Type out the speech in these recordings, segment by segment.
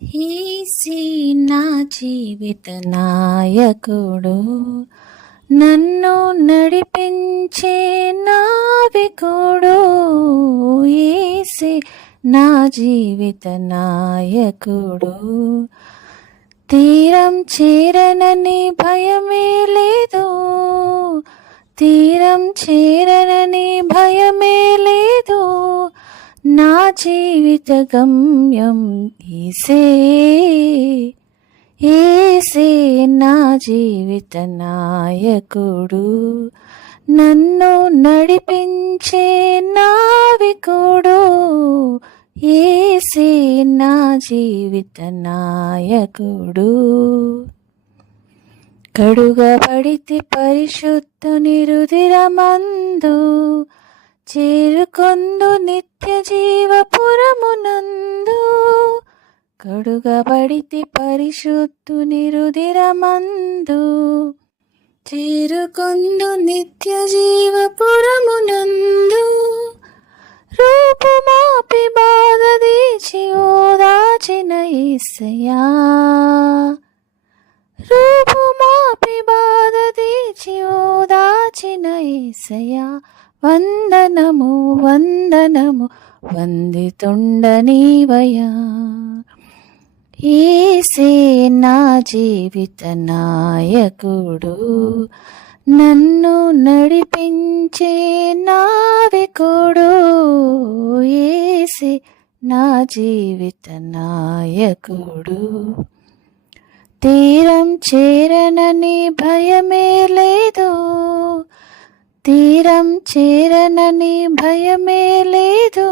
యేసే నా జీవిత నాయకుడు, నన్ను నడిపించే నావికుడు. యేసే నా జీవిత నాయకుడు, తీరం చేరనని భయమే లేదు, తీరం చేరనని భయమే లేదు. నా జీవిత గమ్యం యేసే, యేసే నా జీవిత నాయకుడు, నన్ను నడిపించే నావికుడు. యేసే నా జీవిత నాయకుడు. కడుగబడితే పరిశుద్ధుని రుధిరమందు, చేరుకొందు నిత్య జీవపురమునందు. కడుగబడితే పరిశుద్ధుని రుధిరమందు, చేరుకొందు నిత్య జీవపురమునందు. రూపుమాపి బాధ తీర్చి ఓదాచిన యేసయ్యా, రూపుమాపి బాధ తీర్చి ఓదాచిన యేసయ్యా. వందనము వందనము వందితుండనీవయ్యా. యేసే నా జీవిత నాయకుడు, నన్ను నడిపించే నావికుడు. యేసే నా జీవిత నాయకుడు, తీరం చేరనని భయమే లేదు, తీరం చేరనని భయమే లేదు.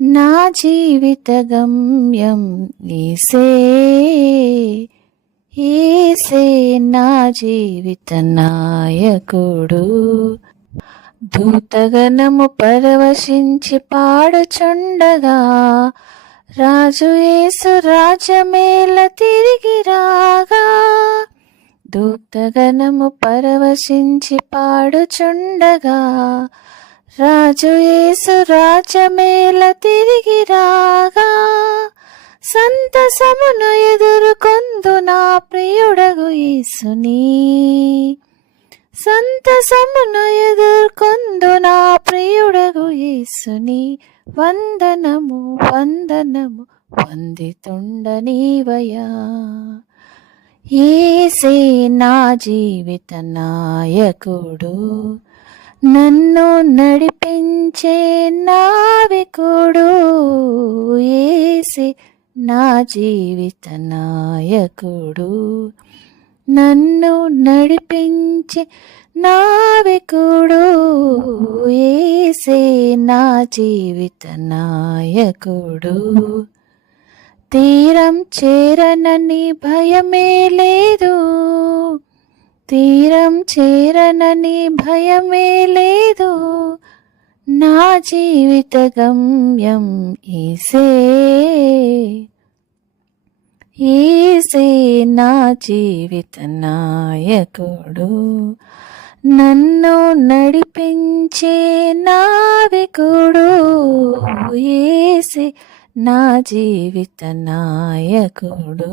నా జీవిత గమ్యం యేసే, యేసే నా జీవిత నాయకుడు. దూతగణము పరవశించి పాడుచుండగా, రాజు యేసు రాజ్యమేల తిరిగి రాగా. దూతగణము పరవశించి పాడుచుండగా, రాజు యేసు రాజ్యమేల తిరిగి రాగా. సంతసమును ఎదుర్కొందు నా ప్రియుడగు యేసుని, సంతసమును ఎదుర్కొందు నా ప్రియుడగు యేసుని. వందనము వందనము వందితుండనీవయ్యా. యేసే నా జీవిత నాయకుడు, నన్ను నడిపించే నావికుడు. యేసే నా జీవిత నాయకుడు, నన్ను నడిపించే నావికుడు. యేసే నా జీవిత నాయకుడు, తీరం చేరనని భయమే లేదు, తీరం చేరనని భయమే లేదు. నా జీవిత గమ్యం యేసే, యేసే నా జీవిత నాయకుడు, నన్ను నడిపించే నావికుడు. యేసే నా జీవిత నాయకుడు.